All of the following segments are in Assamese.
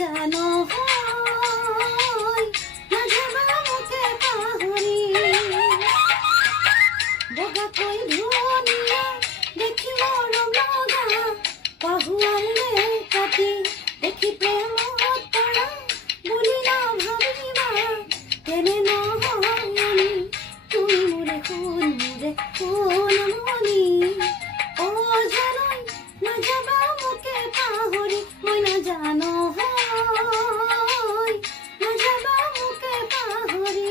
জানো নাযাবা মোকে পাহৰি বগাকৈ ধুনীয়া দেখি মৰম লগা পাহুৱালে কাটি দেখি প্ৰেমত পৰা বুলি নাভাবিবা তেনে নহয় তুমি মোৰে সোণমণি অ জানৈ নাযাবা মোকে পাহৰি মই নাজানো নাযাবা মোকে পাহৰি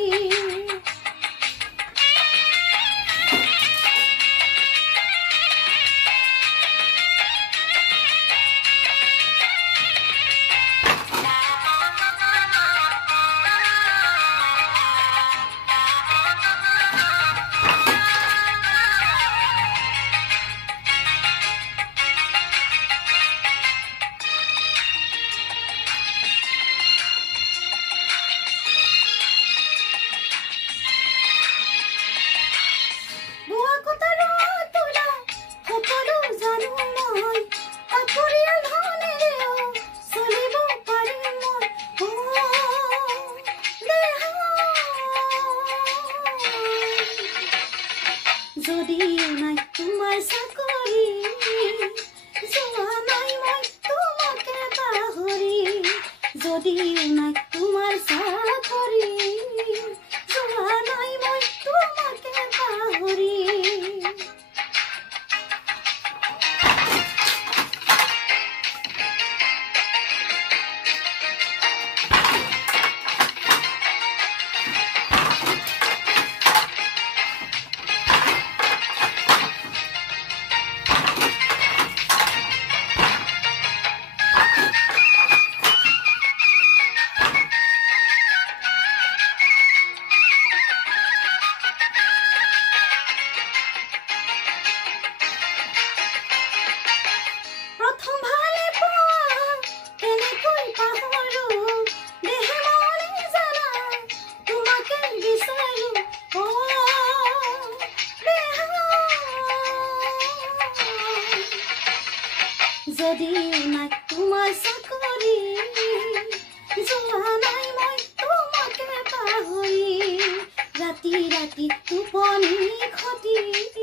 যদি নাই তোমাৰ চাকৰি যোৱা নাই মই তোমাকে পাহৰি যদি নাই তোমাৰ চাকৰি যোৱা নাই মই তোমাকে পাহৰি যদি নাই তোমাৰ চাকৰি যোৱা নাই মই তোমাকে পাহৰি ৰাতি ৰাতি টোপনি খতি